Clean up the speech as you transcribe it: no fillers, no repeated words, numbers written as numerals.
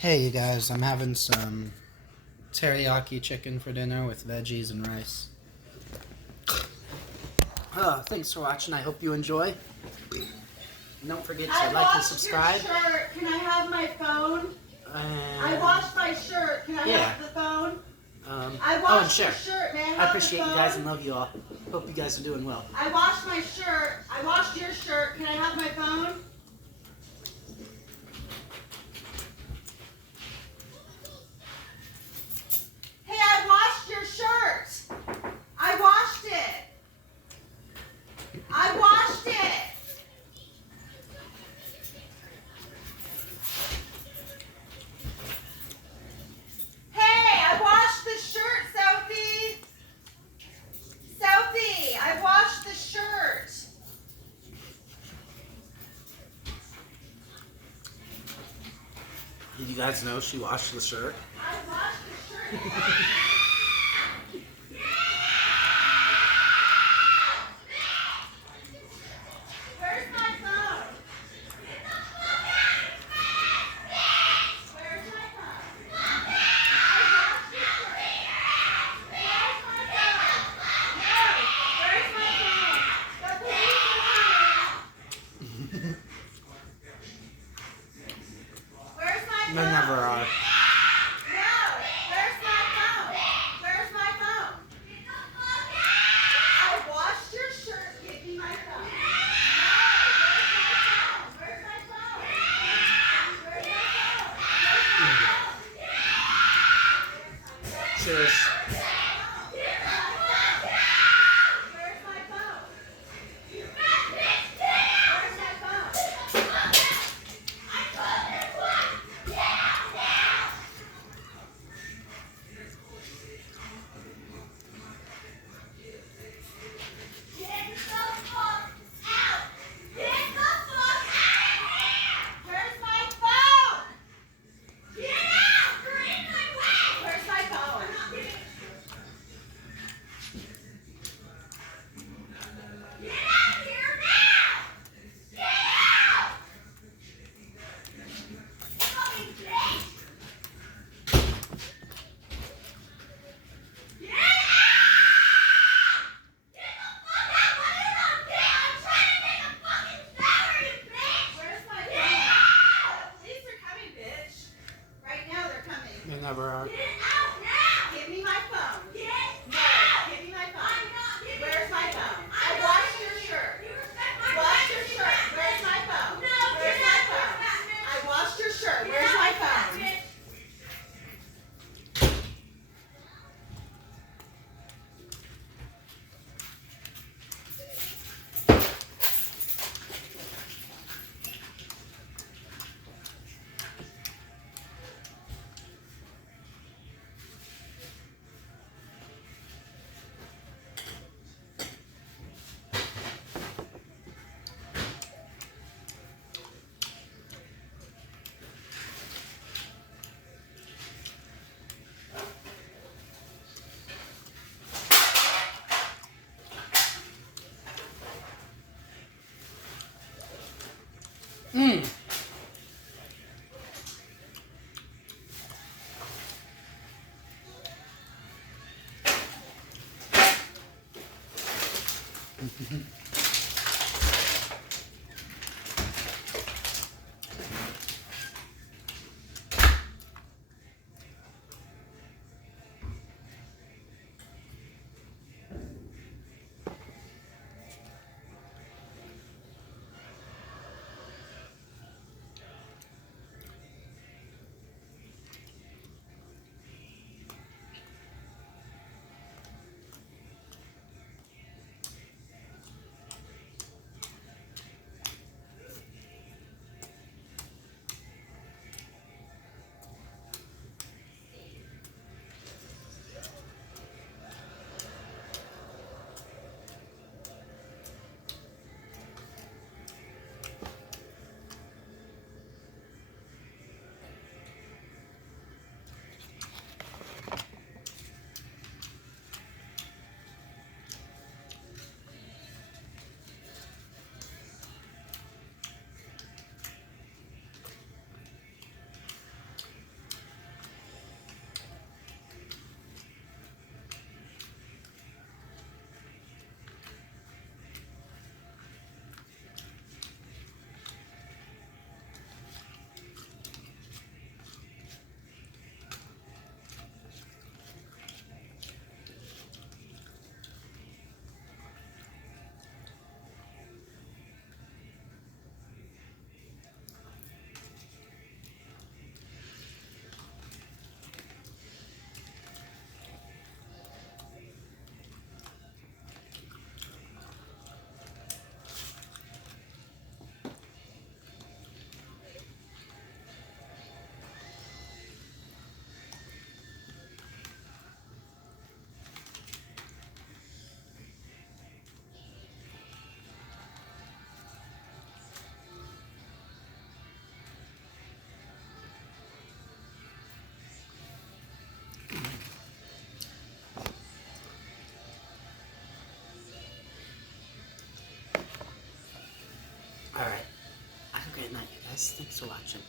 Hey you guys, I'm having some teriyaki chicken for dinner with veggies and rice. Thanks for watching. I hope you enjoy. And don't forget to like and subscribe. Your shirt. Can I have my phone? I washed my shirt. Can I have the phone? I washed your shirt. May I have I appreciate the phone? you guys and love you all. Hope you guys are doing well. I washed my shirt. I washed your shirt. Can I have my phone? Hey, I washed your shirt. I washed it. I washed it. Hey, I washed the shirt, Sophie. Sophie, I washed the shirt. Did you guys know she washed the shirt? I washed the shirt. Where's my phone? Where's my phone? I washed your shirt. Where's my phone? No. Where's my phone? The police are coming. Where's my phone? They never are. No. Where's my phone? Where's my phone? I washed your shirt. Give me my phone. No. Where's my phone? Where's my phone? Where's my phone? Cheers. Where's my phone? Where's my phone? Get the fuck out! Get the fuck out! Where's my phone? Get out! You're in my way! Where's my phone? Get out here now! Get out! Fucking bitch! Get out! Get the fuck out! What are you not doing? I'm trying to take a fucking shower, you bitch! Where's my phone? The police are coming, bitch. Right now they're coming. They never are. Get out now! Give me my phone. Get out! Give me my phone. I'm not giving Where's my phone? I washed your shirt. You respect my Wash your shirt. Where's my phone? No, Where's my phone? I washed your shirt. Where's my phone? Mmm. Alright. Have a great night, you guys. Thanks for watching.